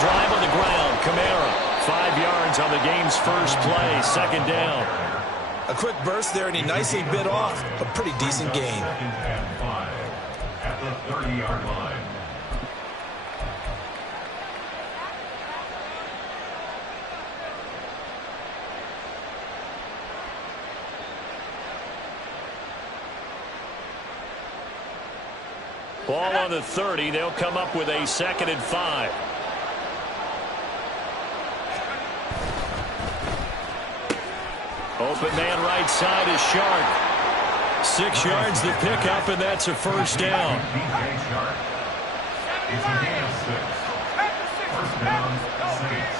drive on the ground. Kamara, 5 yards on the game's first play, second down. A quick burst there, and he nicely bit off a pretty decent gain. At the 30-yard line. Ball on the 30. They'll come up with a 2nd and 5. Open man right side is Sharp. 6 yards the pickup, and that's a first down. It's a gain of 6. First down, Saints.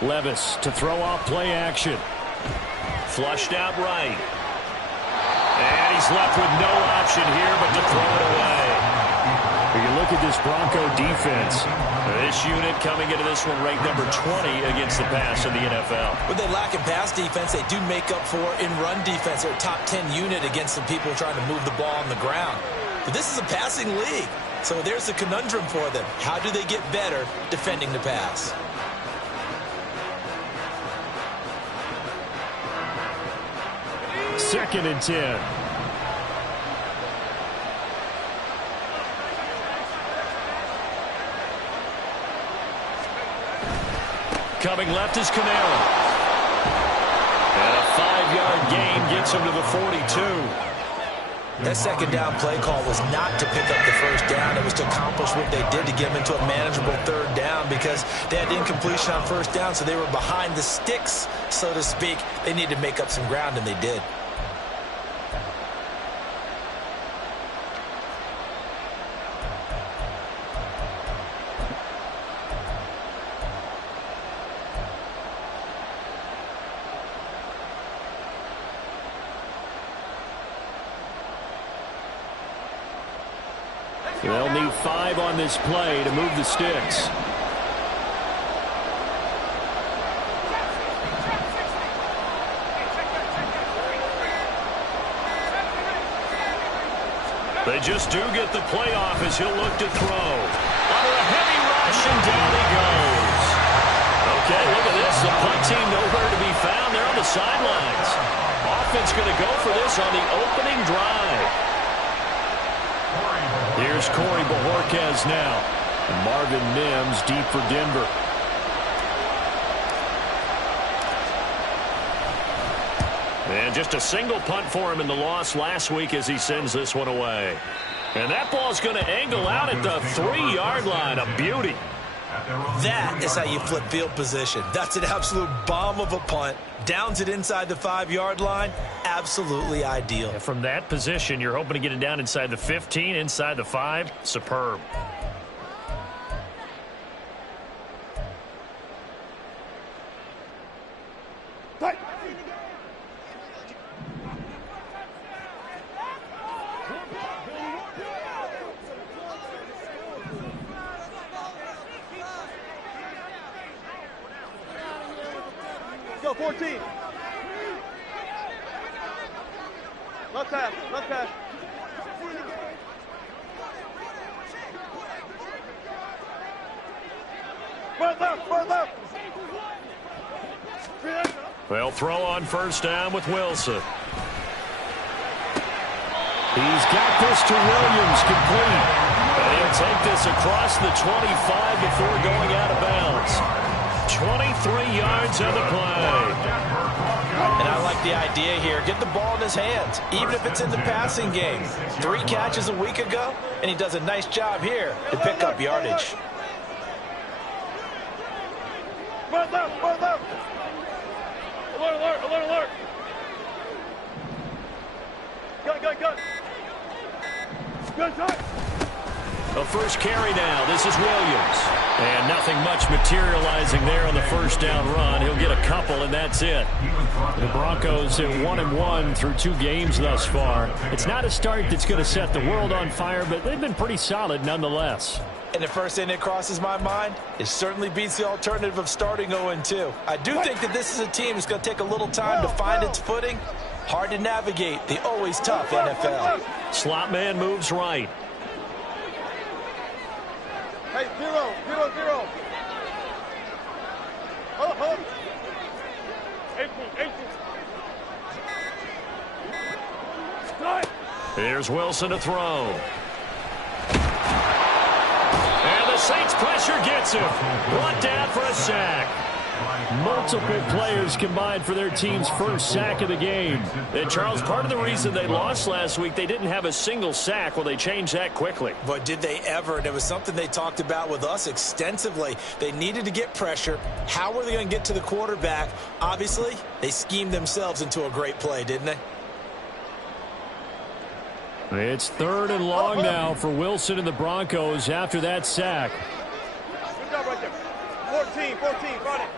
Levis to throw off play action. Flushed out right. And he's left with no option here but to throw it away. When you look at this Bronco defense, this unit coming into this one ranked number 20 against the pass in the NFL. When they lack in pass defense, they do make up for in run defense. They're a top 10 unit against the people trying to move the ball on the ground. But this is a passing league, so there's a conundrum for them. How do they get better defending the pass? Second and 10. Coming left is Kamara. And a 5-yard gain gets him to the 42. That second down play call was not to pick up the first down. It was to accomplish what they did to get them into a manageable third down because they had incompletion on first down, so they were behind the sticks, so to speak. They needed to make up some ground, and they did. They'll need 5 on this play to move the sticks. They just do get the play off as he'll look to throw. Under a heavy rush, and down he goes. Okay, look at this. The punt team nowhere to be found. They're on the sidelines. Offense going to go for this on the opening drive. Here's Corey Bojorquez now. And Marvin Mims deep for Denver. And just a single punt for him in the loss last week as he sends this one away. And that ball's going to angle out at the 3-yard line. A beauty. That is how you flip field position. That's an absolute bomb of a punt. Downs it inside the 5-yard line. Absolutely ideal. And from that position, you're hoping to get it down inside the 15, inside the 5. Superb. Go 14. Left half, left half. Front left. They'll throw on first down with Wilson. He's got this to Williams, complete. And he'll take this across the 25 before going out of bounds. 23 yards on the play. And I like the idea here. Get the ball in his hands, even if it's in the passing game. 3 catches a week ago, and he does a nice job here to pick up yardage. Front left. Alert. Good time. A first carry now. This is Williams. And nothing much materializing there on the first down run. He'll get a couple, and that's it. The Broncos at 1-1 through 2 games thus far. It's not a start that's going to set the world on fire, but they've been pretty solid nonetheless. And the first thing that crosses my mind, it certainly beats the alternative of starting 0-2. I do think that this is a team that's going to take a little time to find its footing. Hard to navigate the always tough NFL. Slot man moves right. Hey, 0-0-0. Hold. 18. Start. Here's Wilson to throw. And the Saints pressure gets him. Brought down for a sack. Multiple players combined for their team's first sack of the game. And Charles, part of the reason they lost last week, they didn't have a single sack. Well, they changed that quickly. But did they ever? And it was something they talked about with us extensively. They needed to get pressure. How were they going to get to the quarterback? Obviously, they schemed themselves into a great play, didn't they? It's 3rd and long now for Wilson and the Broncos after that sack. Good job right there. 14, got it.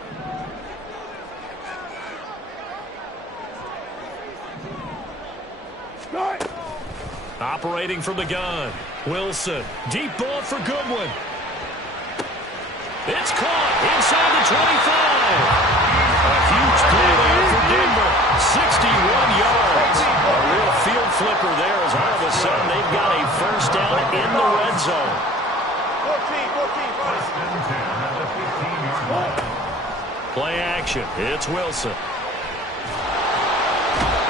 Start. Operating from the gun. Wilson. Deep ball for Goodwin. It's caught inside the 25. A huge play there for Denver. 61 yards. A real field flipper there as all of a sudden they've got a first down in the red zone. 14, got it. Play action. It's Wilson.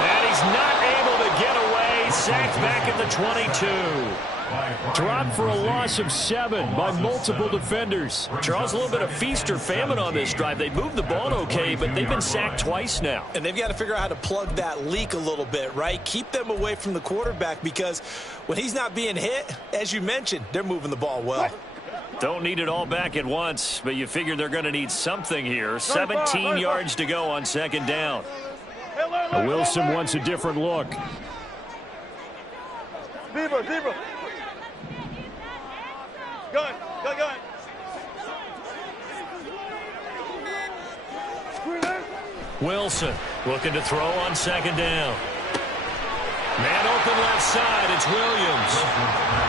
And he's not able to get away. Sacked back at the 22. Dropped for a loss of 7 by multiple defenders. Charles, a little bit of feast or famine on this drive. They moved the ball okay, but they've been sacked twice now. And they've got to figure out how to plug that leak a little bit, right? Keep them away from the quarterback because when he's not being hit, as you mentioned, they're moving the ball well. Don't need it all back at once, but you figure they're going to need something here. 17 yards to go on 2nd down. Wilson wants a different look. Zebra. Gun. Wilson looking to throw on 2nd down. Man open left side, it's Williams.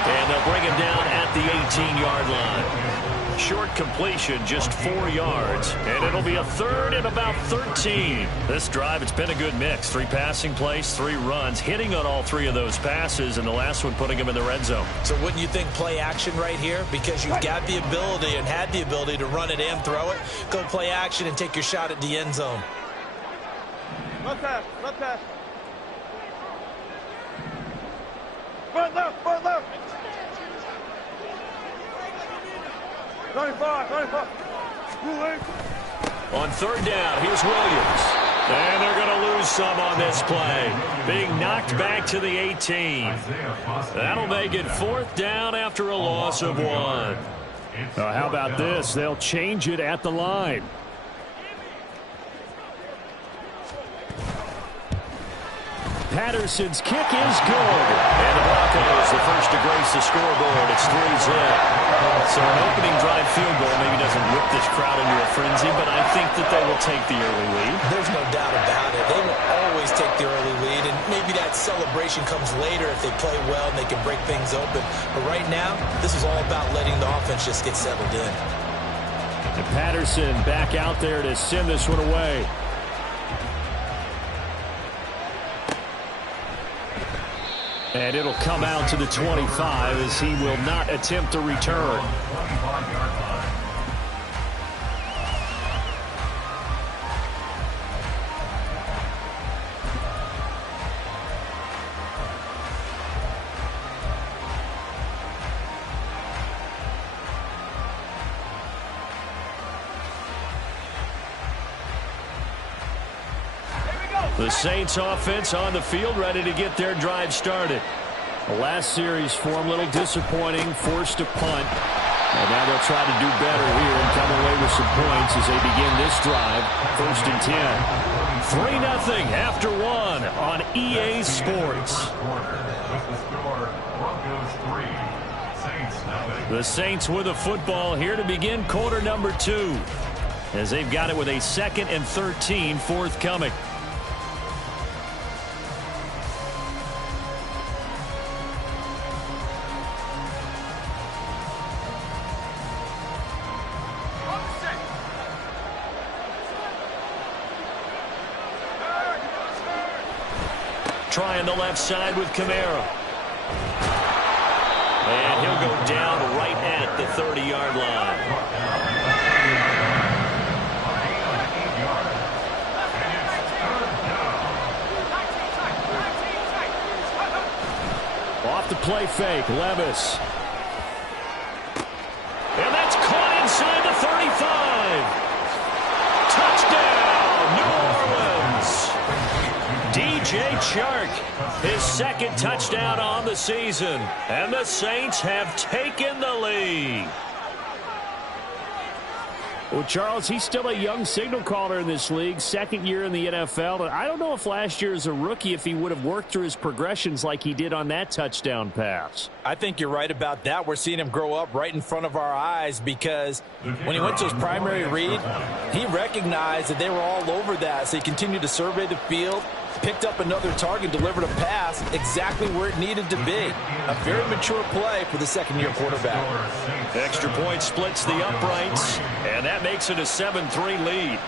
And they'll bring him down at the 18-yard line. Short completion, just 4 yards. And it'll be a 3rd and about 13. This drive, it's been a good mix. 3 passing plays, 3 runs, hitting on all 3 of those passes, and the last one putting him in the red zone. So wouldn't you think play action right here? Because you've got the ability and had the ability to run it and throw it. Go play action and take your shot at the end zone. Left pass. Front left. 95. On 3rd down, here's Williams. And they're going to lose some on this play. Being knocked back to the 18. That'll make it 4th down after a loss of 1. How about this? They'll change it at the line. Patterson's kick is good. And the Broncos the first to grace the scoreboard. It's 3-zip. So an opening drive field goal maybe doesn't whip this crowd into a frenzy, but I think that they will take the early lead. There's no doubt about it. They will always take the early lead, and maybe that celebration comes later if they play well and they can break things open. But right now, this is all about letting the offense just get settled in. And Patterson back out there to send this one away. And it'll come out to the 25 as he will not attempt a return. The Saints offense on the field, ready to get their drive started. The last series for them, a little disappointing, forced to punt. And now they'll try to do better here and come away with some points as they begin this drive. 1st and 10. 3-0 after 1 on EA Sports. The Saints with a football here to begin quarter number 2. As they've got it with a 2nd and 13 forthcoming. Trying the left side with Kamara. And he'll go down right at the 30-yard line. Off the play fake, Levis. And that's caught inside the 35. Touchdown, New Orleans. DJ Chark, his second touchdown on the season. And the Saints have taken the lead. Well, Charles, he's still a young signal caller in this league, second year in the NFL. And I don't know if last year as a rookie, if he would have worked through his progressions like he did on that touchdown pass. I think you're right about that. We're seeing him grow up right in front of our eyes because when he went to his primary read, he recognized that they were all over that. So he continued to survey the field, picked up another target, delivered a pass exactly where it needed to be. A very mature play for the second-year quarterback. Extra point splits the uprights, and that makes it a 7-3 lead.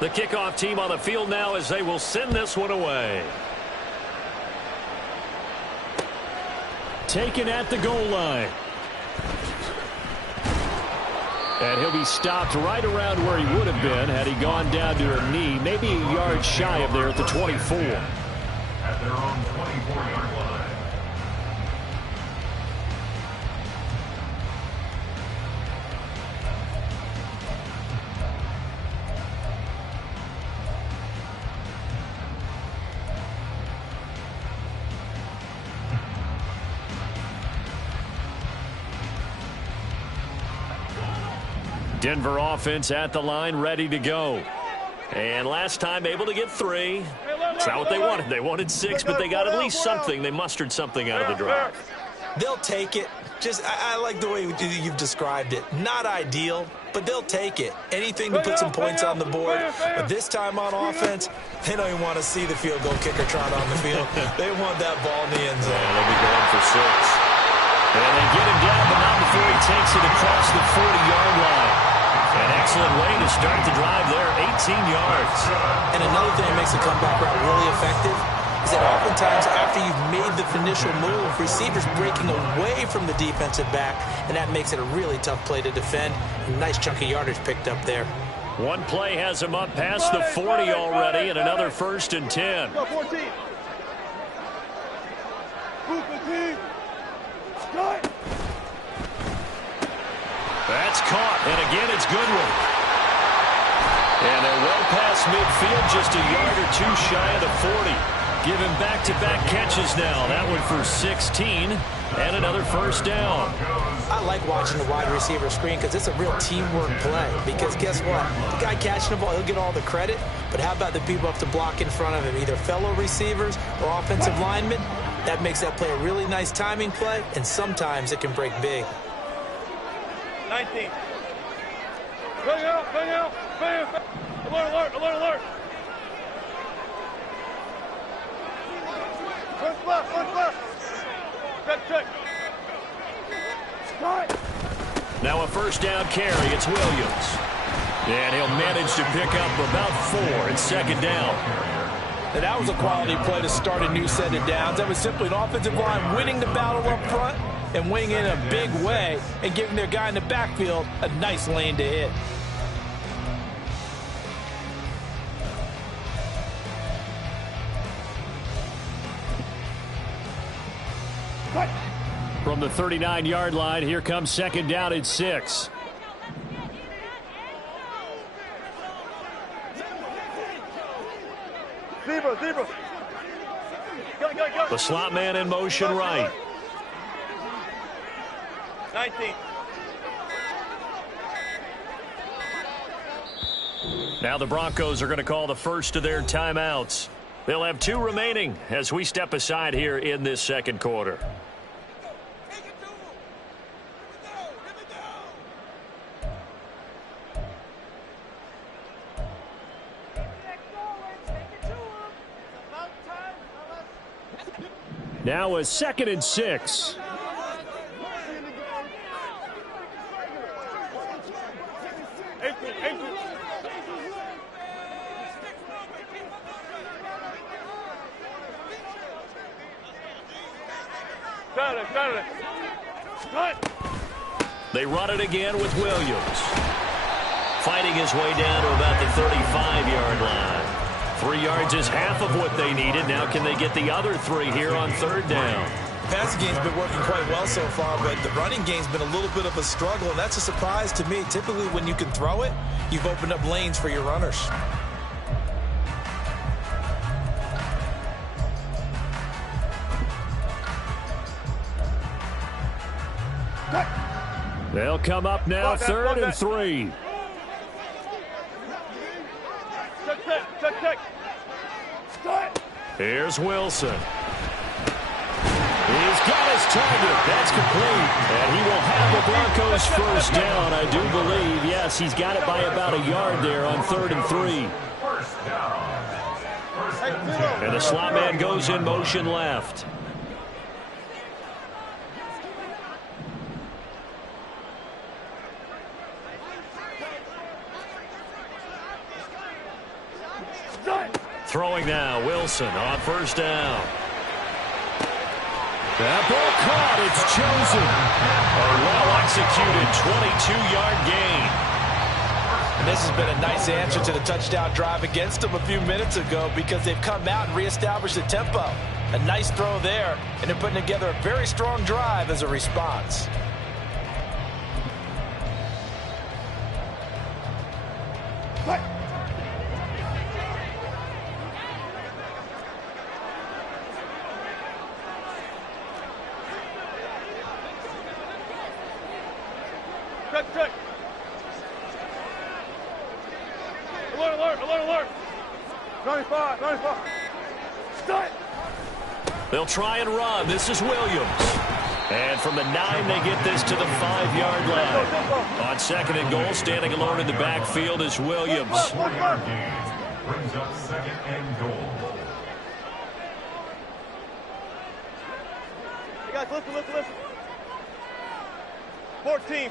The kickoff team on the field now as they will send this one away. Taken at the goal line. And he'll be stopped right around where he would have been had he gone down to a knee, maybe a yard shy of there at the 24. At their own 24-yard line. Denver offense at the line, ready to go. And last time able to get 3. That's not what they wanted. They wanted 6, but they got at least something. They mustered something out of the drive. They'll take it. I like the way you've described it. Not ideal, but they'll take it. Anything to put some points on the board. But this time on offense, they don't even want to see the field goal kicker trot on the field. They want that ball in the end zone. Yeah, they'll be going for 6. And they get him down, but not before he takes it across the 40-yard line. An excellent way to start the drive there, 18 yards. And another thing that makes the comeback route really effective is that oftentimes after you've made the initial move, receivers breaking away from the defensive back, and that makes it a really tough play to defend. A nice chunk of yardage picked up there. One play has him up past the 40 already, and another 1st and 10. Go 14. Move 15. Start. That's caught, and again it's Goodwin. And they're well past midfield, just a yard or 2 shy of the 40. Give him back-to-back catches now. That one for 16, and another 1st down. I like watching the wide receiver screen because it's a real teamwork play. Because guess what? The guy catching the ball, he'll get all the credit, but how about the people have to block in front of him, either fellow receivers or offensive linemen? That makes that play a really nice timing play, and sometimes it can break big. 19. Bang out, bang out, bang out. Alert, alert, alert, alert. First left. Check. Start. Now a 1st down carry. It's Williams. And he'll manage to pick up about 4 in 2nd down. And that was a quality play to start a new set of downs. That was simply an offensive line winning the battle up front and winning in a big way and giving their guy in the backfield a nice lane to hit. From the 39-yard line, here comes 2nd down at 6. Zebra. Go. The slot man in motion right. 19. Now the Broncos are going to call the first of their timeouts. They'll have 2 remaining as we step aside here in this 2nd quarter. Now a 2nd and 6. Saturday. Cut. They run it again with Williams. Fighting his way down to about the 35-yard line. 3 yards is half of what they needed. Now can they get the other 3 here on third down? The passing game's been working quite well so far, but the running game's been a little bit of a struggle, and that's a surprise to me. Typically, when you can throw it, you've opened up lanes for your runners. They'll come up now, third and 3. Check. Here's Wilson. He's got his target. That's complete. And he will have the Broncos first down, I do believe. Yes, he's got it by about a yard there on third and 3. And the slot man goes in motion left. Throwing now, Wilson on first down. That ball caught. It's chosen. A well-executed 22-yard gain. And this has been a nice answer to the touchdown drive against them a few minutes ago because they've come out and reestablished the tempo. A nice throw there, and they're putting together a very strong drive as a response. Check. Alert. 95. Start. They'll try and run. This is Williams. And from the 9, they get this to the 5-yard line. On second and goal, standing alone in the backfield is Williams. Brings up second and goal. Hey guys, listen. 14.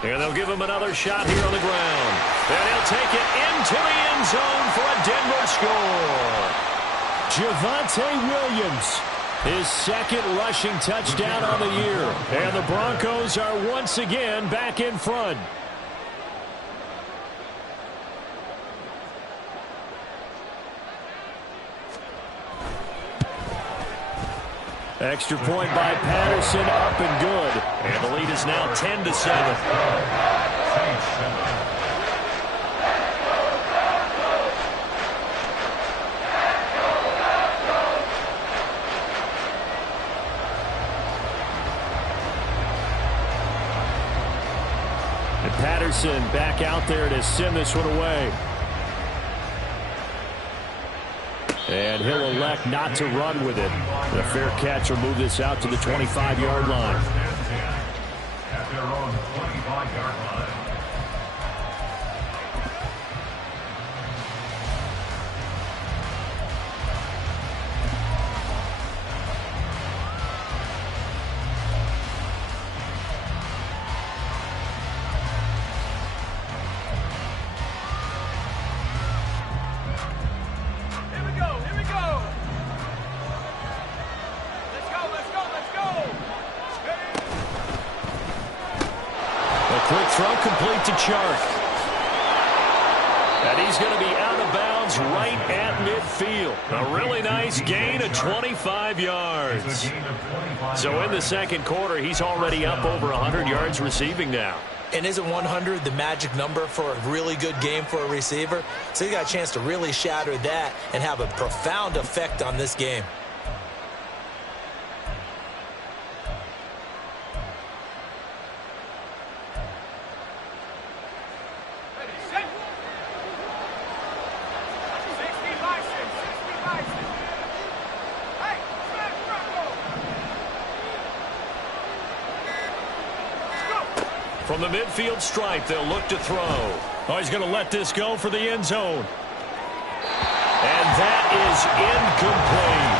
And they'll give him another shot here on the ground. And he'll take it into the end zone for a Denver score. Javonte Williams, his second rushing touchdown on the year. And the Broncos are once again back in front. Extra point by Patterson, up and good. And the lead is now 10-7. And Patterson back out there to send this one away. And he'll elect not to run with it. The fair catch will move this out to the 25-yard line. At their own 25-yard line. Quick throw complete to Chark. And he's going to be out of bounds right at midfield. A really nice gain of 25 yards. So in the second quarter, he's already up over 100 yards receiving now. And isn't 100 the magic number for a really good game for a receiver? So he got a chance to really shatter that and have a profound effect on this game. From the midfield stripe, they'll look to throw. Oh, he's going to let this go for the end zone. And that is incomplete.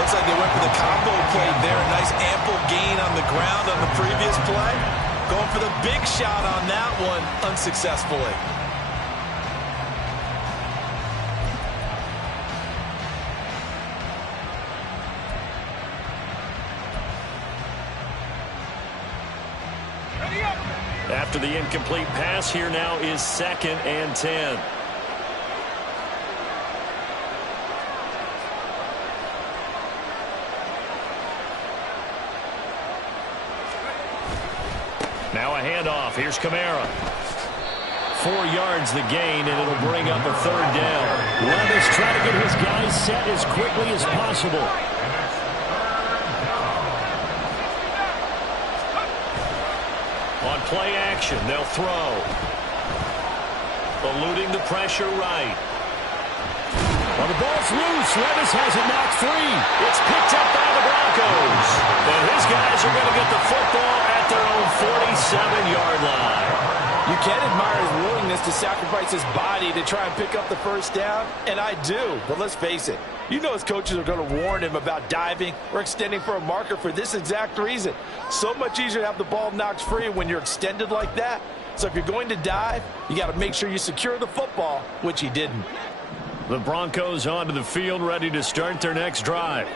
Looks like they went for the combo play there. Nice ample gain on the ground on the previous play. Going for the big shot on that one unsuccessfully. After the incomplete pass, here now is 2nd and 10. Now a handoff. Here's Kamara. 4 yards the gain, and it'll bring up a 3rd down. Levis trying to get his guys set as quickly as possible. On play action, they'll throw. Eluding the pressure right. Well, the ball's loose. Levis has it knocked free. It's picked up by the Broncos. And his guys are going to get the football at their own 47-yard line. You can admire his willingness to sacrifice his body to try and pick up the first down, and I do. But let's face it, you know his coaches are going to warn him about diving or extending for a marker for this exact reason. So much easier to have the ball knocked free when you're extended like that. So if you're going to dive, you got to make sure you secure the football, which he didn't. The Broncos onto the field, ready to start their next drive.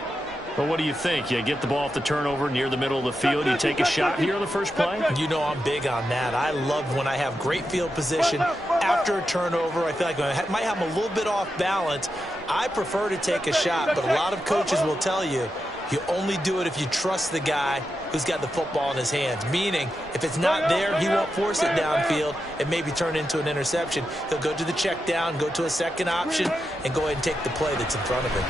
But what do you think? You get the ball off the turnover near the middle of the field. You take a shot here on the first play? You know I'm big on that. I love when I have great field position after a turnover. I feel like I might have a little bit off balance. I prefer to take a shot, but a lot of coaches will tell you, you only do it if you trust the guy who's got the football in his hands. Meaning, if it's not there, he won't force it downfield and maybe turn into an interception. He'll go to the check down, go to a second option, and go ahead and take the play that's in front of him.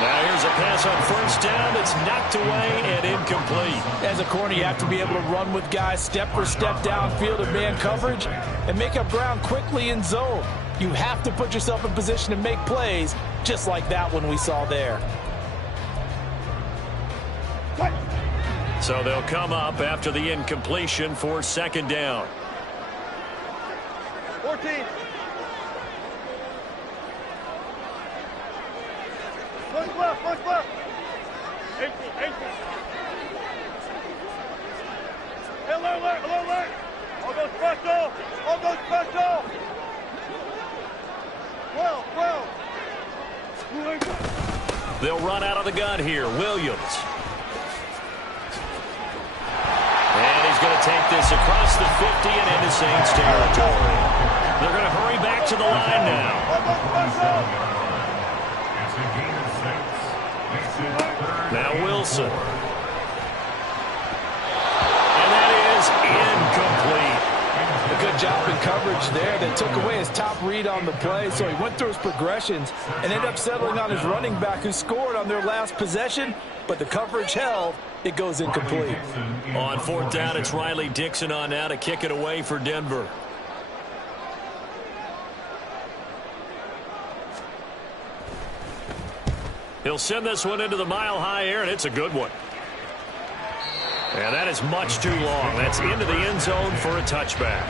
Now here's a pass on first down that's knocked away and incomplete. As a corner, you have to be able to run with guys step for step downfield in man coverage and make up ground quickly in zone. You have to put yourself in position to make plays, just like that one we saw there. So they'll come up after the incompletion for 2nd down. 14. Push left. 18. Hey, alert. All go special. 12. They'll run out of the gun here. Williams. And he's going to take this across the 50 and into Saints territory. They're going to hurry back to the line now. Now Wilson. And that is incomplete. A good job in coverage there. They took away his top read on the play, so he went through his progressions and ended up settling on his running back who scored on their last possession, but the coverage held. It goes incomplete. On 4th down, it's Riley Dixon on now to kick it away for Denver. He'll send this one into the mile-high air, and it's a good one. And that is much too long. That's into the end zone for a touchback.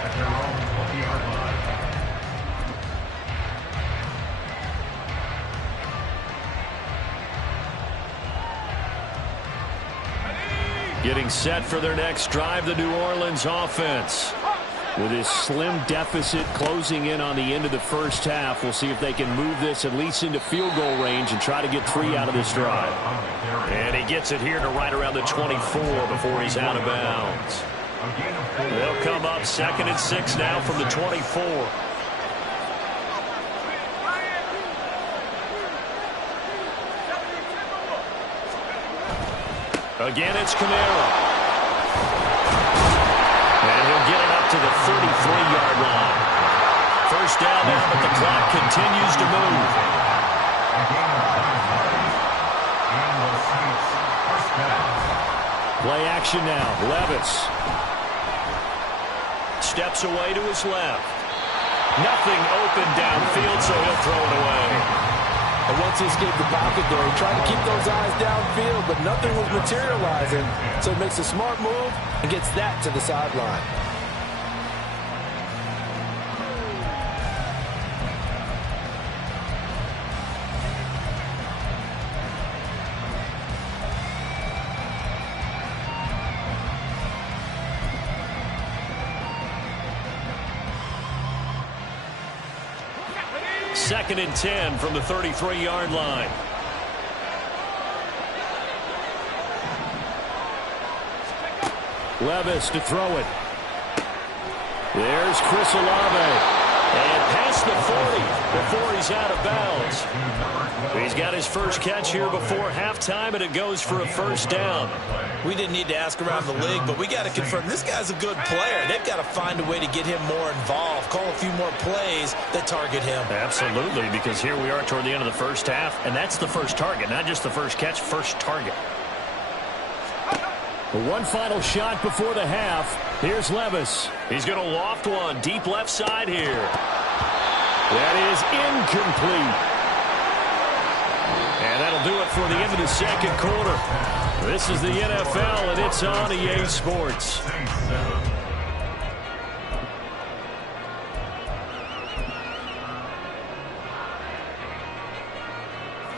Getting set for their next drive, the New Orleans offense. With his slim deficit closing in on the end of the first half, we'll see if they can move this at least into field goal range and try to get 3 out of this drive. And he gets it here to right around the 24 before he's out of bounds. They'll come up 2nd and 6 now from the 24. Again, it's Kamara. And he'll get it up to the 33-yard line. First down there, but the clock continues to move. Play action now. Levis. Steps away to his left. Nothing open downfield, so he'll throw it away. And once he escaped the pocket there, he tried to keep those eyes downfield, but nothing was materializing. So he makes a smart move and gets that to the sideline. Second and 10 from the 33-yard line. Levis to throw it. There's Chris Olave. And past the 40 before he's out of bounds. He's got his first catch here before halftime, and it goes for a first down. We didn't need to ask around the league, but we got to confirm this guy's a good player. They've got to find a way to get him more involved, call a few more plays that target him. Absolutely, because here we are toward the end of the first half, and that's the first target, not just the first catch, first target. One final shot before the half. Here's Levis. He's going to loft one deep left side here. That is incomplete. And that'll do it for the end of the second quarter. This is the NFL, and it's on EA Sports.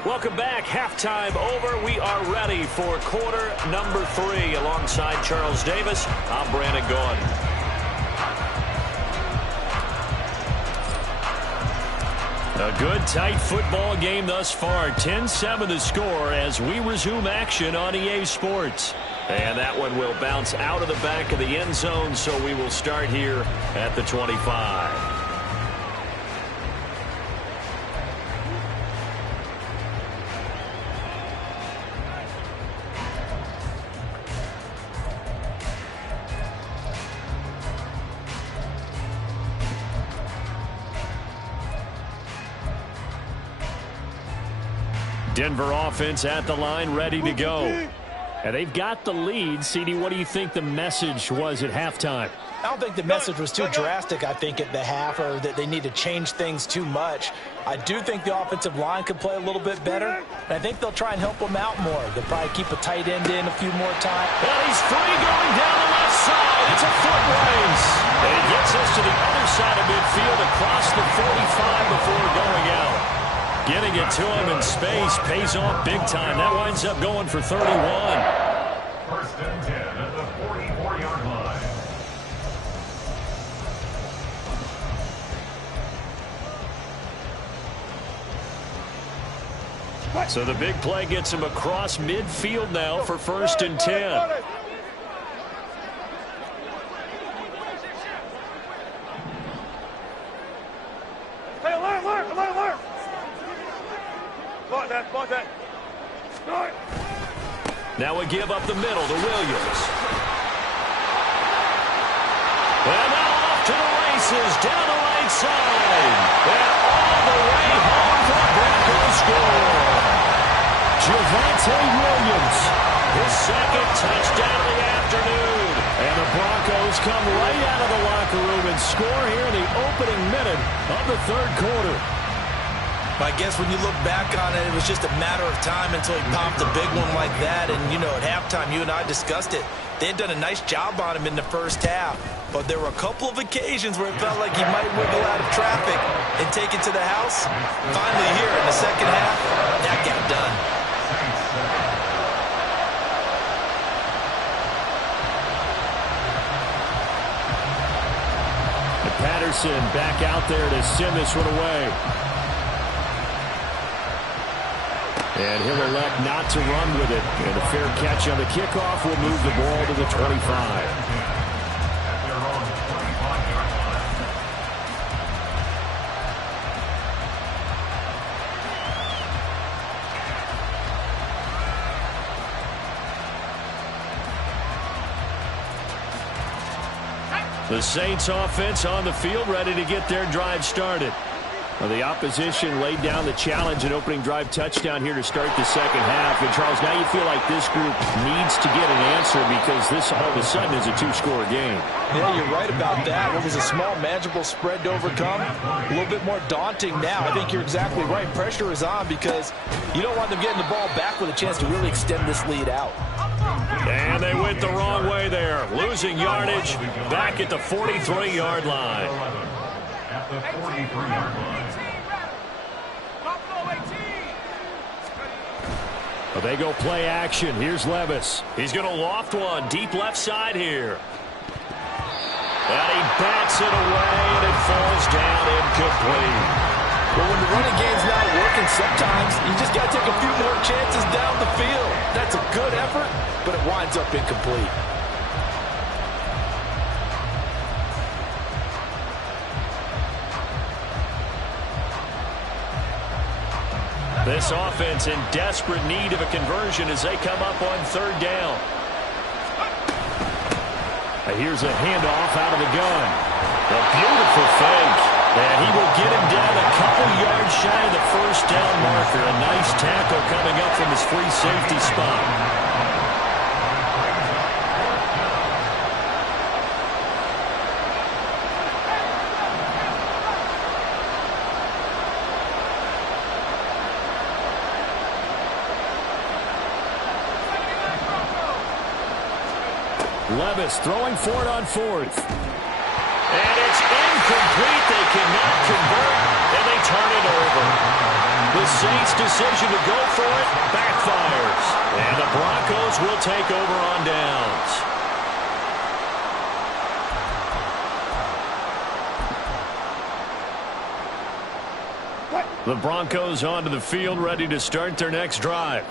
Welcome back. Halftime over. We are ready for quarter number 3. Alongside Charles Davis, I'm Brandon Gaudin. A good, tight football game thus far. 10-7 the score as we resume action on EA Sports. And that one will bounce out of the back of the end zone, so we will start here at the 25. Denver offense at the line, ready to go. And they've got the lead. CD, what do you think the message was at halftime? I don't think the message was too drastic, I think, at the half, or that they need to change things too much. I do think the offensive line could play a little bit better, and I think they'll try and help them out more. They'll probably keep a tight end in a few more times. And he's free going down the left side. It's a foot race. And he gets us to the other side of midfield across the 45 before going out. Getting it to him in space pays off big time. That winds up going for 31. First and 10 at the 44-yard line. So the big play gets him across midfield now for first and 10. Hey, alert! Block that. Now we give up the middle to Williams. And now off to the races down the right side. And all the way home for a Broncos score. Javonte Williams. His second touchdown of the afternoon. And the Broncos come right out of the locker room and score here in the opening minute of the third quarter. I guess when you look back on it, it was just a matter of time until he popped a big one like that. And, you know, at halftime, you and I discussed it. They had done a nice job on him in the first half. But there were a couple of occasions where it felt like he might wiggle out of traffic and take it to the house. Finally here in the second half, that got done. And Patterson back out there to send this one away. And he'll elect not to run with it. And a fair catch on the kickoff will move the ball to the 25. The Saints offense on the field, ready to get their drive started. Well, the opposition laid down the challenge, an opening drive touchdown here to start the second half. And, Charles, now you feel like this group needs to get an answer because this all of a sudden is a two-score game. Yeah, you're right about that. It was a small, manageable spread to overcome. A little bit more daunting now. I think you're exactly right. Pressure is on because you don't want them getting the ball back with a chance to really extend this lead out. And they went the wrong way there. Losing yardage back at the 43-yard line. At the 43-yard line. Well, they go play action. Here's Levis. He's going to loft one deep left side here. And he bats it away, and it falls down incomplete. But when the running game's not working, sometimes you just got to take a few more chances down the field. That's a good effort, but it winds up incomplete. This offense in desperate need of a conversion as they come up on third down. Here's a handoff out of the gun. A beautiful fake. And he will get him down a couple yards shy of the first down marker. A nice tackle coming up from his free safety spot. Levis throwing for it on fourth. And it's incomplete. They cannot convert, and they turn it over. The Saints' decision to go for it backfires. And the Broncos will take over on downs. The Broncos onto the field, ready to start their next drive.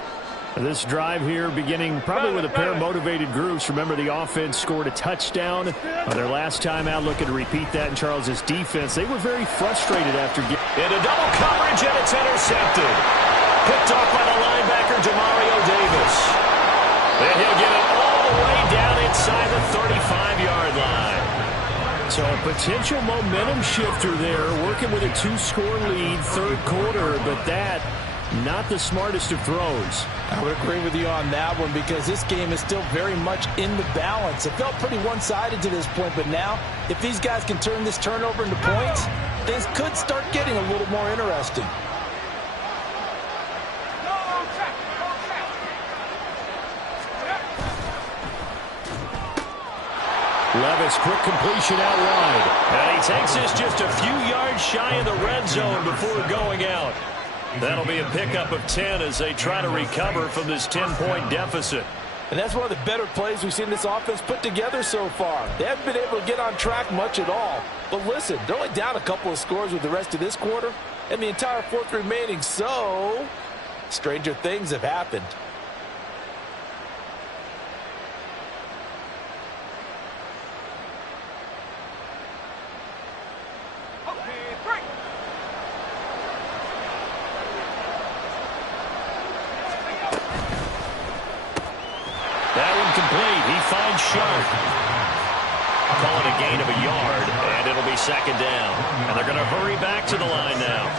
This drive here beginning probably with a pair of motivated groups. Remember, the offense scored a touchdown on their last time out. Looking to repeat that in Charles' defense. They were very frustrated after getting into double coverage, and it's intercepted. Picked off by the linebacker, Demario Davis. And he'll get it all the way down inside the 35-yard line. So a potential momentum shifter there, working with a 2-score lead, third quarter, but that not the smartest of throws. I would agree with you on that one because this game is still very much in the balance. It felt pretty one-sided to this point, but now if these guys can turn this turnover into points, things could start getting a little more interesting. Levis, quick completion out wide. And he takes this just a few yards shy of the red zone before going out. That'll be a pickup of 10 as they try to recover from this 10-point deficit. And that's one of the better plays we've seen this offense put together so far. They haven't been able to get on track much at all. But listen, they're only down a couple of scores with the rest of this quarter and the entire fourth remaining. So, stranger things have happened. Complete. He finds Sharp. Call it a gain of a yard, and it'll be second down. And they're going to hurry back to the line now.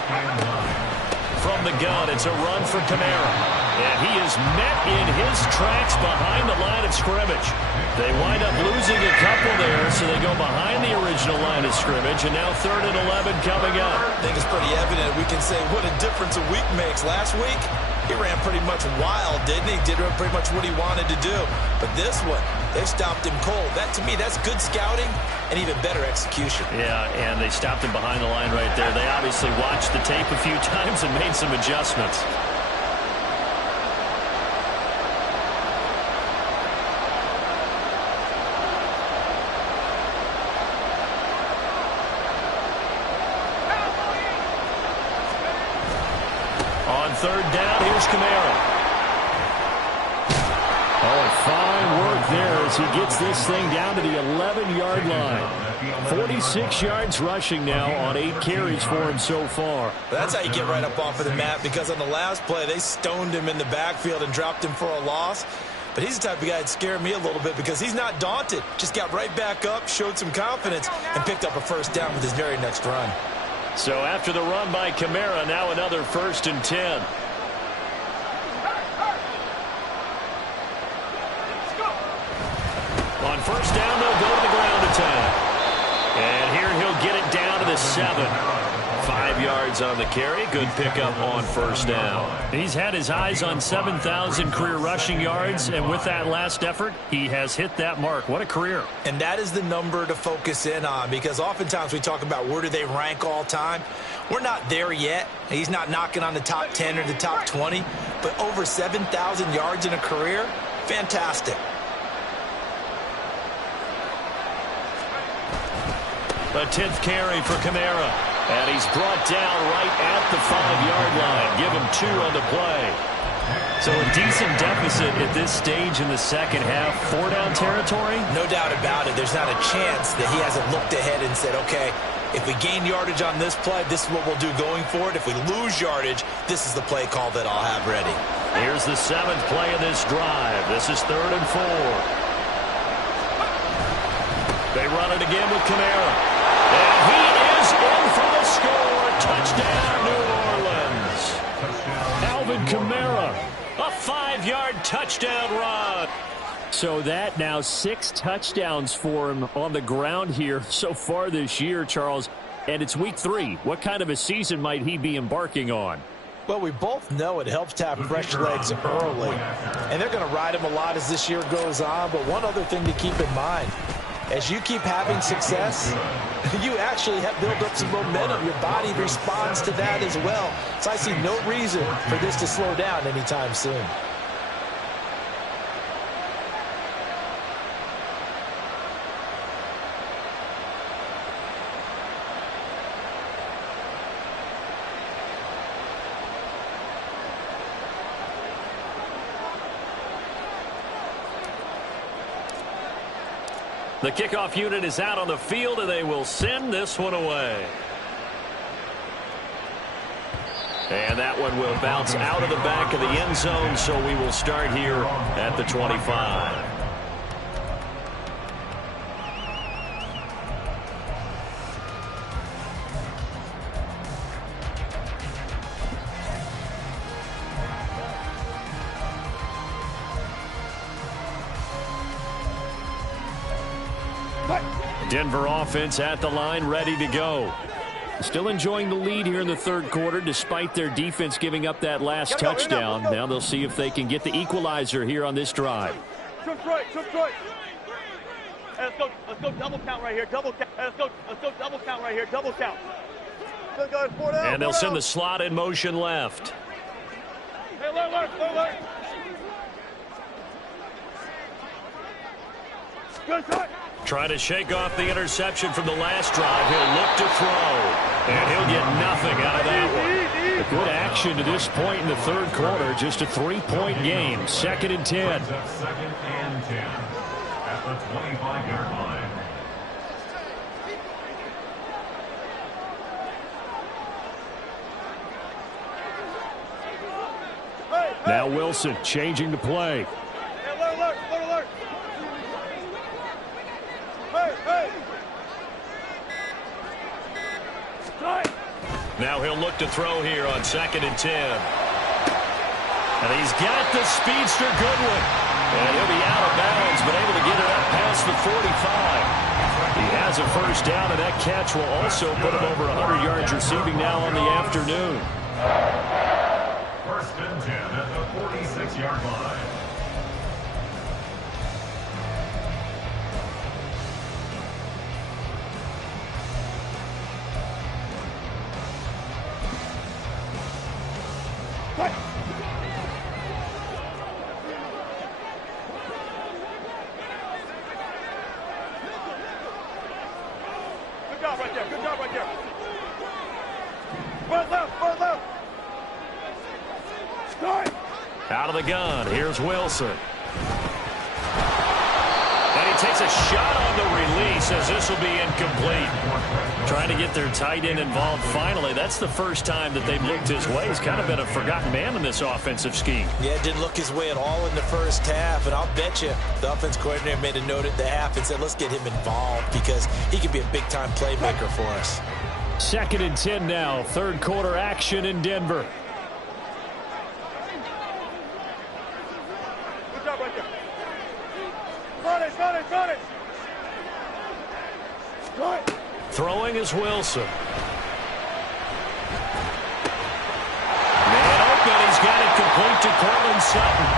From the gun, it's a run for Kamara. And he is met in his tracks behind the line of scrimmage. They wind up losing a couple there, so they go behind the original line of scrimmage, and now 3rd and 11 coming up. I think it's pretty evident. We can say what a difference a week makes. Last week, he ran pretty much wild, didn't he? Did pretty much what he wanted to do. But this one, they stopped him cold. That, to me, that's good scouting and even better execution. Yeah, and they stopped him behind the line right there. They obviously watched the tape a few times and made some adjustments. On 3rd down, here's Kamara. Oh, fine work there as he gets this thing down to the 11-yard line. 46 yards rushing now on 8 carries for him so far. That's how you get right up off of the mat, because on the last play, they stoned him in the backfield and dropped him for a loss. But he's the type of guy that scared me a little bit because he's not daunted. Just got right back up, showed some confidence, and picked up a first down with his very next run. So after the run by Kamara, now another 1st and 10. On 1st down, they'll go to the ground attack. And here he'll get it down to the 7. 5 yards on the carry. Good pickup on 1st down. He's had his eyes on 7,000 career rushing yards, and with that last effort, he has hit that mark. What a career. And that is the number to focus in on, because oftentimes we talk about where do they rank all time. We're not there yet. He's not knocking on the top 10 or the top 20, but over 7,000 yards in a career, fantastic. A 10th carry for Kamara. And he's brought down right at the 5-yard line. Give him 2 on the play. So a decent deficit at this stage in the second half. 4-down territory? No doubt about it. There's not a chance that he hasn't looked ahead and said, okay, If we gain yardage on this play, this is what we'll do going forward. If we lose yardage, this is the play call that I'll have ready. Here's the 7th play of this drive. This is 3rd and 4. They run it again with Kamara. And he is in for the score. Touchdown, New Orleans. Alvin Kamara, a 5-yard touchdown run. So that now 6 touchdowns for him on the ground here so far this year, Charles. And it's week 3. What kind of a season might he be embarking on? Well, we both know it helps to have fresh legs early. And they're going to ride him a lot as this year goes on. But one other thing to keep in mind, as you keep having success, you actually have built up some momentum. Your body responds to that as well. So I see no reason for this to slow down anytime soon. The kickoff unit is out on the field, and they will send this one away. And that one will bounce out of the back of the end zone, so we will start here at the 25. Denver offense at the line, ready to go. Still enjoying the lead here in the 3rd quarter, despite their defense giving up that last touchdown. Now they'll see if they can get the equalizer here on this drive. Took right. Hey, let's go double count right here. Double count. Hey, let's go double count right here. Double count. And they'll send the slot in motion left. Hey, alert. Good shot. Trying to shake off the interception from the last drive. He'll look to throw, and he'll get nothing out of that one. A good action to this point in the 3rd quarter. Just a 3-point game. 2nd and 10. 2nd and 10 at the 25-yard line. Now Wilson changing the play. Hey, alert. Now he'll look to throw here on 2nd and 10. And he's got the speedster Goodwin. And he'll be out of bounds, but able to get it up past the 45. He has a first down, and that catch will also put him over 100 yards receiving now on the afternoon. 1st and 10 at the 46-yard line. Good job right there. Right left. Out of the gun, here's Wilson. And he takes a shot on the release as this will be incomplete. Trying to get their tight end involved finally. That's the first time that they've looked his way. He's kind of been a forgotten man in this offensive scheme. Yeah, it didn't look his way at all in the first half, and I'll bet you the offense coordinator made a note at the half and said, let's get him involved because he can be a big-time playmaker for us. 2nd and 10 now. 3rd quarter action in Denver. Good job right there. Got it. Right. Throwing is Wilson. Man open, he's got it complete to Cortland Sutton.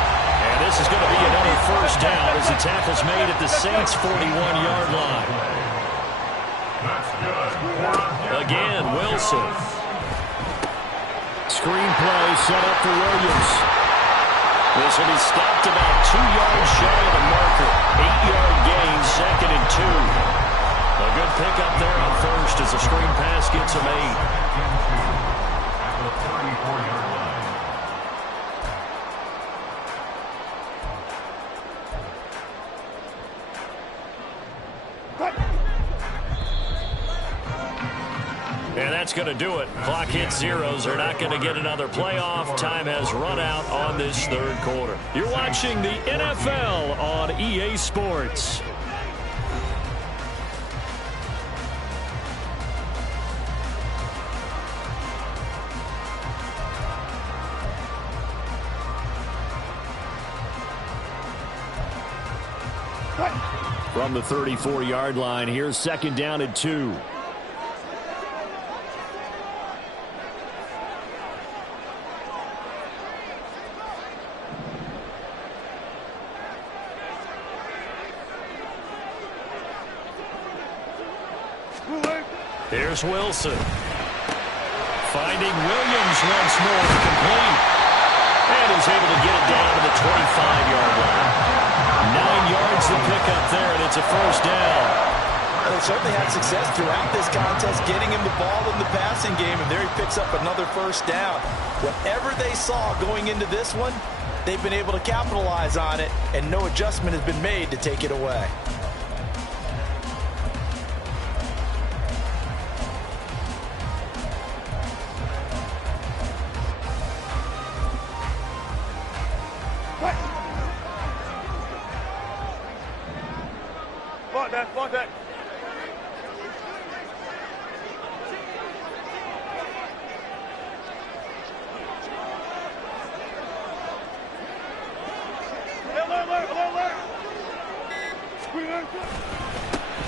And this is going to be another first down as the tackle's made at the Saints' 41-yard line. Again, Wilson. Screen play set up for Williams. This will be stopped about 2 yards shy of the marker. 8-yard gain, 2nd and 2. A good pickup there on first as the screen pass gets him 8. At the 34-yard line. that's going to do it. Clock hits zeros. They're not going to get another playoff. Time has run out on this third quarter. You're watching the NFL on EA Sports. From the 34-yard line, here's second down and 2. Here's Wilson. Finding Williams once more, complete. And he's able to get it down to the 25-yard line. 9 yards to pick up there, and it's a first down. Well, they certainly had success throughout this contest, getting him the ball in the passing game, and there he picks up another first down. Whatever they saw going into this one, they've been able to capitalize on it, and no adjustment has been made to take it away. Block that.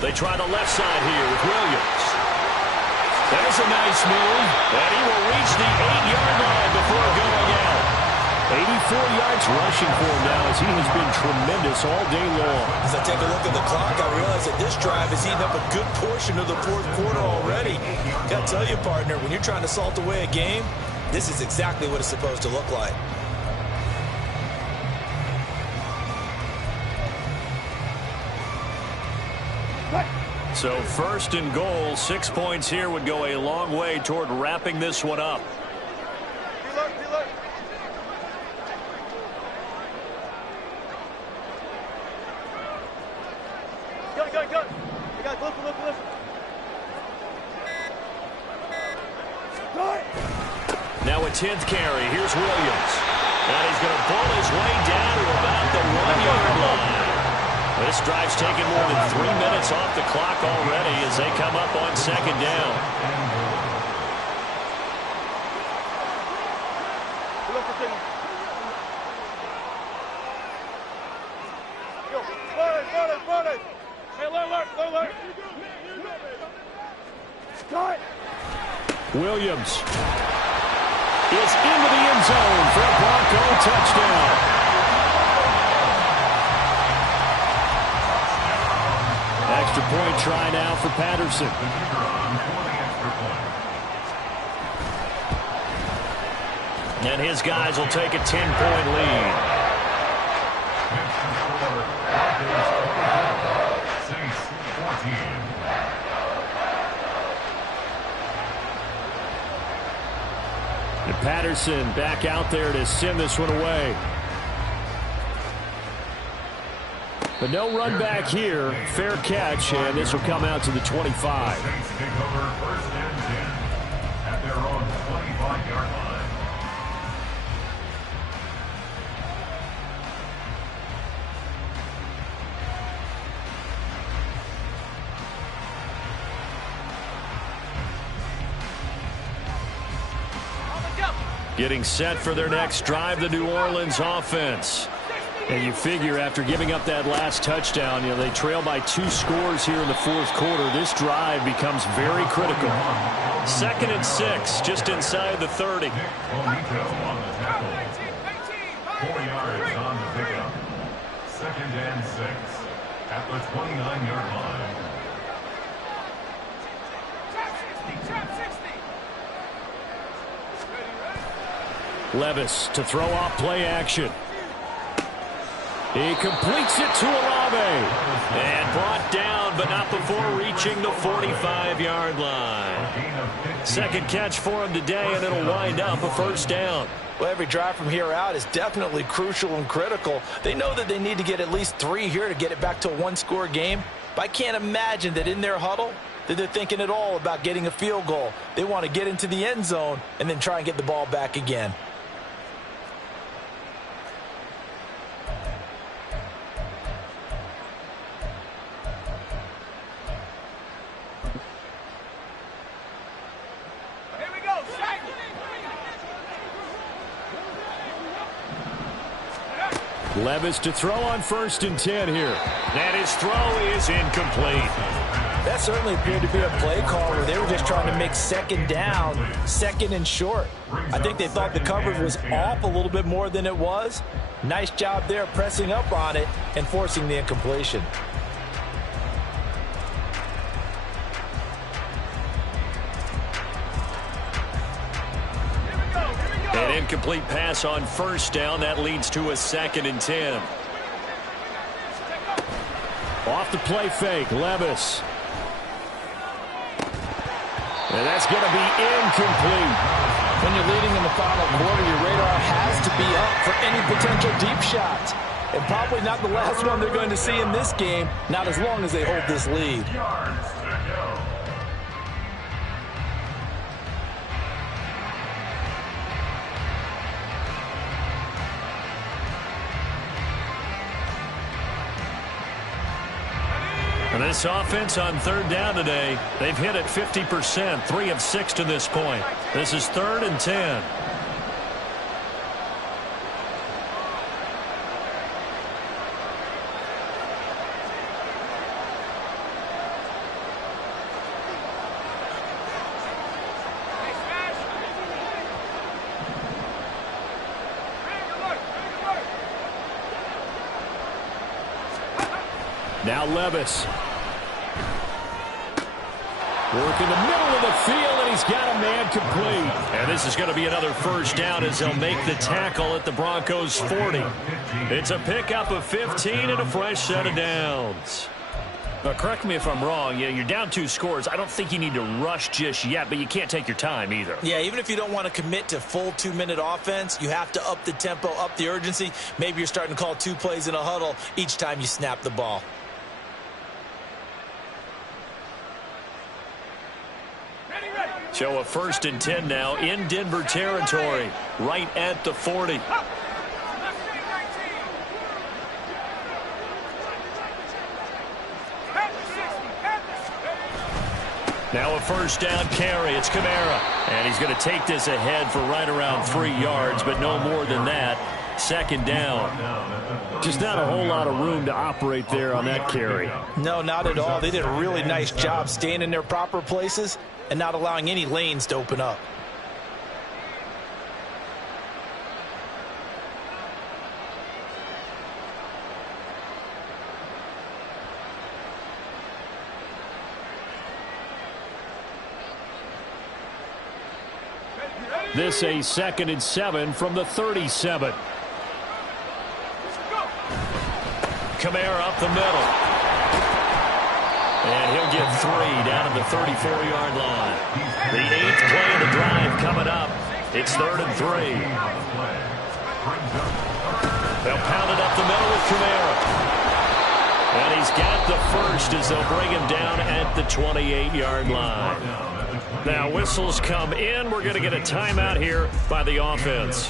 They try the left side here with Williams. There's a nice move, and he will reach the 8-yard line before going out. 84 yards rushing for him now as he has been tremendous all day long. As I take a look at the clock, I realize that this drive has eaten up a good portion of the fourth quarter already. Got to tell you, partner, when you're trying to salt away a game, this is exactly what it's supposed to look like. So first and goal, 6 points here would go a long way toward wrapping this one up. Now a 10th carry. Here's Williams. And he's going to pull his way down to about the 1-yard line. This drive's taken more than 3 minutes off the clock already as they come up on second down. Williams is into the end zone for a Bronco touchdown. Extra point try now for Patterson. And his guys will take a 10-point lead. And Patterson back out there to send this one away. But no run back here. Fair catch, and this will come out to the 25. Getting set for their next drive, the New Orleans offense. And you figure after giving up that last touchdown, they trail by 2 scores here in the fourth quarter. This drive becomes very critical. 2nd and 6, just inside the 30. 4 yards on the pickup. 2nd and 6 at the 29-yard line. Levis to throw off play action. He completes it to Olave. And brought down, but not before reaching the 45-yard line. 2nd catch for him today, and it'll wind up a first down. Well, every drive from here out is definitely crucial and critical. They know that they need to get at least 3 here to get it back to a 1-score game. But I can't imagine that in their huddle, that they're thinking at all about getting a field goal. They want to get into the end zone and then try and get the ball back again. Levis to throw on 1st and 10 here. And his throw is incomplete. That certainly appeared to be a play call where they were just trying to make 2nd down, 2nd and short. I think they thought the coverage was off a little bit more than it was. Nice job there pressing up on it and forcing the incompletion. An incomplete pass on 1st down. That leads to a 2nd and 10. Off the play fake, Levis. And that's going to be incomplete. When you're leading in the final quarter, your radar has to be up for any potential deep shots. And probably not the last one they're going to see in this game, not as long as they hold this lead. And this offense on 3rd down today, they've hit it 50%, 3 of 6 to this point. This is 3rd and 10. Now Levis. Work in the middle of the field, and he's got a man complete. And this is going to be another 1st down as they'll make the tackle at the Broncos' 40. It's a pickup of 15 and a fresh set of downs. Now, correct me if I'm wrong. You're down 2 scores. I don't think you need to rush just yet, but you can't take your time either. Yeah, even if you don't want to commit to full 2-minute offense, you have to up the tempo, up the urgency. Maybe you're starting to call 2 plays in a huddle each time you snap the ball. So a 1st and 10 now in Denver territory, right at the 40. Now a 1st down carry. It's Kamara. And he's going to take this ahead for right around 3 yards, but no more than that. 2nd down. Just not a whole lot of room to operate there on that carry. No, not at all. They did a really nice job staying in their proper places and not allowing any lanes to open up. This a 2nd and 7 from the 37. Kamara up the middle. And he'll get 3 down at the 34-yard line. The 8th play of the drive coming up. It's 3rd and 3. They'll pound it up the middle with Kamara. And he's got the first as they'll bring him down at the 28-yard line. Now whistles come in. We're going to get a timeout here by the offense.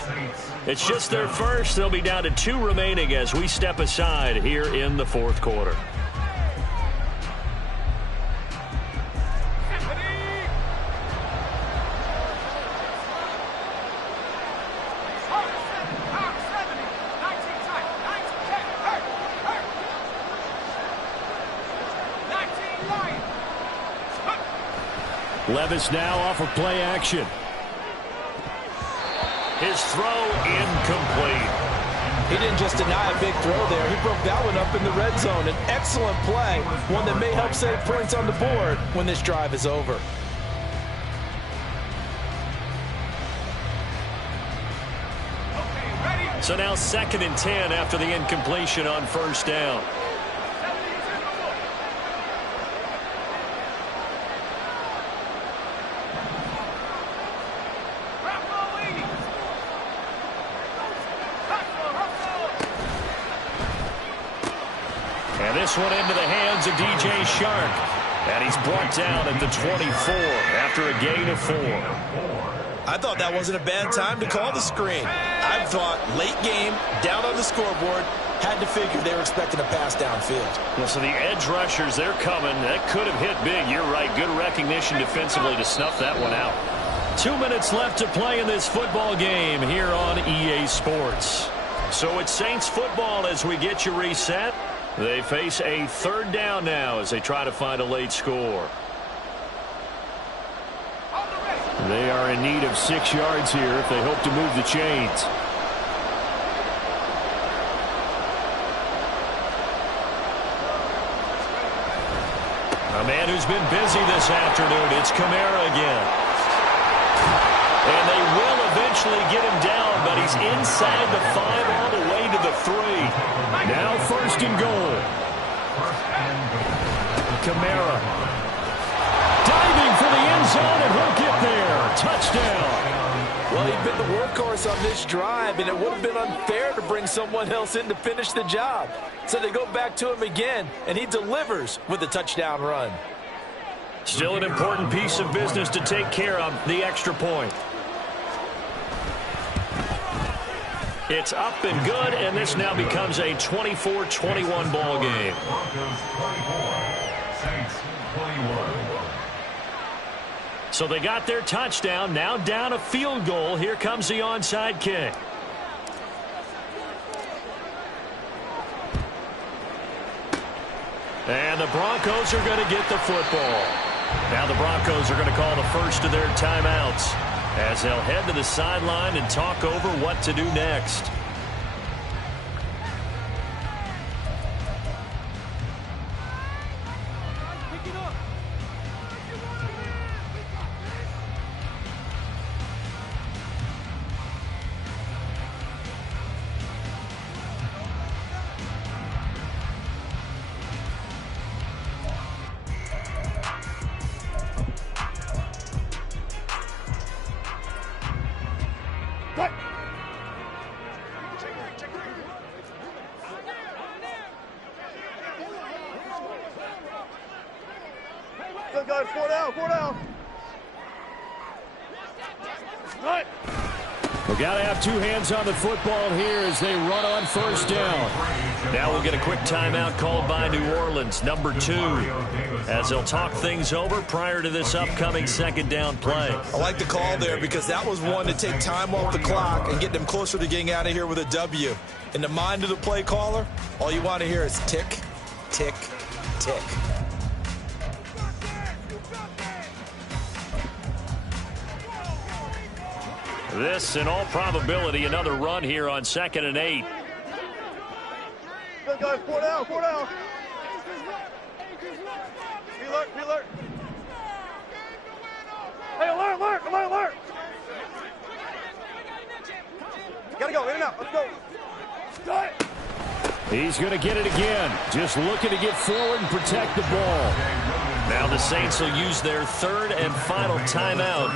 It's just their first. They'll be down to 2 remaining as we step aside here in the 4th quarter. Levis now off of play action. His throw incomplete. He didn't just deny a big throw there. He broke that one up in the red zone. An excellent play, one that may help save points on the board when this drive is over. So now 2nd and 10 after the incompletion on 1st down. And this one into the hands of DJ Shark. And he's brought down at the 24 after a gain of 4. I thought that wasn't a bad time to call the screen. I thought late game, down on the scoreboard, had to figure they were expecting a pass downfield. Well, so the edge rushers, they're coming. That could have hit big. You're right. Good recognition defensively to snuff that one out. 2 minutes left to play in this football game here on EA Sports. So it's Saints football as we get you reset. They face a 3rd down now as they try to find a late score. They are in need of 6 yards here if they hope to move the chains. A man who's been busy this afternoon. It's Kamara again. And they will eventually get him down, but he's inside the 5 all the way to the 3. Now 1st and goal. Kamara diving for the end zone and won't get there. Touchdown. Well, he'd been the workhorse on this drive, and it would have been unfair to bring someone else in to finish the job. So they go back to him again, and he delivers with a touchdown run. Still an important piece of business to take care of, the extra point. It's up and good, and this now becomes a 24-21 ball game. Broncos 24, Saints 21. So they got their touchdown, now down a field goal. Here comes the onside kick. And the Broncos are going to get the football. Now the Broncos are going to call the first of their timeouts as they'll head to the sideline and talk over what to do next. Good guys, 4 down, 4 down. Right. We got to have 2 hands on the football here as they run on 1st down. Now we'll get a quick timeout called by New Orleans, number 2, as they'll talk things over prior to this upcoming 2nd down play. I like the call there because that was one to take time off the clock and get them closer to getting out of here with a W. In the mind of the play caller, all you want to hear is tick, tick, tick. This, in all probability, another run here on 2nd and 8. Good guys, 4 down, 4 down. Be alert, be alert. Hey, alert, alert, alert, alert. Gotta go, in and out, let's go. Start. He's going to get it again. Just looking to get forward and protect the ball. Now the Saints will use their 3rd and final timeout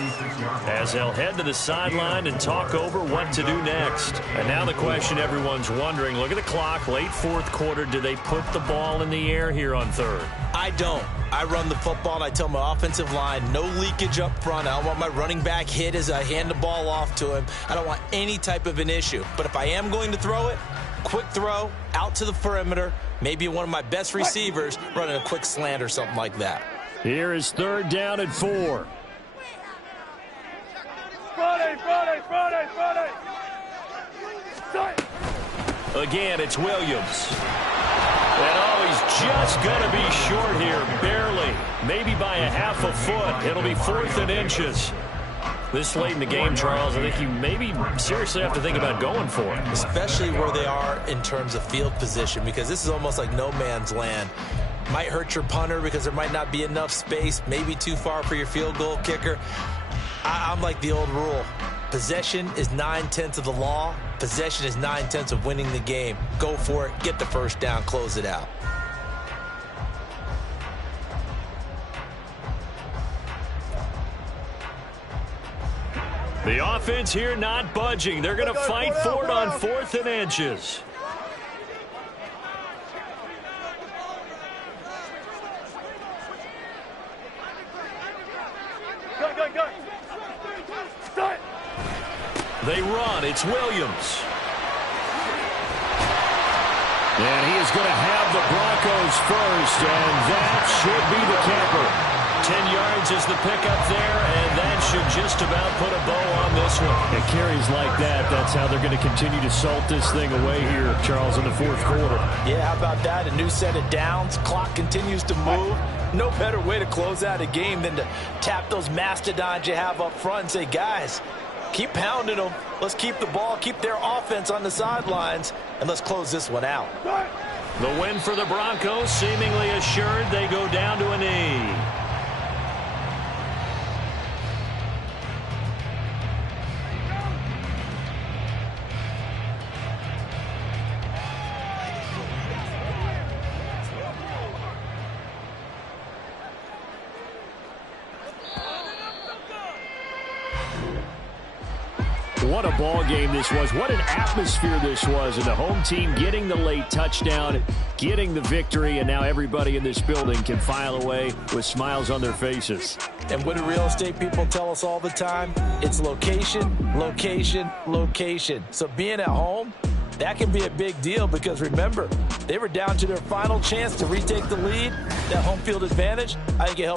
as they'll head to the sideline and talk over what to do next. And now the question everyone's wondering, look at the clock, late 4th quarter, do they put the ball in the air here on 3rd? I don't. I run the football, and I tell my offensive line, no leakage up front. I don't want my running back hit as I hand the ball off to him. I don't want any type of an issue. But if I am going to throw it, quick throw, out to the perimeter, maybe one of my best receivers running a quick slant or something like that. Here is 3rd down and 4. Friday, Friday, Friday, Friday. Start. Again, it's Williams. And oh, he's just going to be short here, barely. Maybe by a half a foot. It'll be 4th and inches. This late in the game, Charles, I think you maybe seriously have to think about going for it. Especially where they are in terms of field position, because this is almost like no man's land. Might hurt your punter because there might not be enough space, maybe too far for your field goal kicker. I'm like the old rule. Possession is 9/10 of the law. Possession is 9/10 of winning the game. Go for it, get the 1st down, close it out. The offense here not budging. They're going to fight for it on 4th and inches. They run. It's Williams. And he is going to have the Broncos first, and that should be the camper. 10 yards is the pickup there, and that should just about put a bow on this one. And carries like that, that's how they're going to continue to salt this thing away here, Charles, in the fourth quarter. Yeah, how about that? A new set of downs. Clock continues to move. No better way to close out a game than to tap those mastodons you have up front and say, guys, keep pounding them. Let's keep the ball, keep their offense on the sidelines, and let's close this one out. The win for the Broncos, seemingly assured. They go down to a knee. What a ball game this was. What an atmosphere this was. And the home team getting the late touchdown, getting the victory, and now everybody in this building can file away with smiles on their faces. And what do real estate people tell us all the time? It's location, location, location. So being at home, that can be a big deal because, remember, they were down to their final chance to retake the lead. That home field advantage, I think it helped.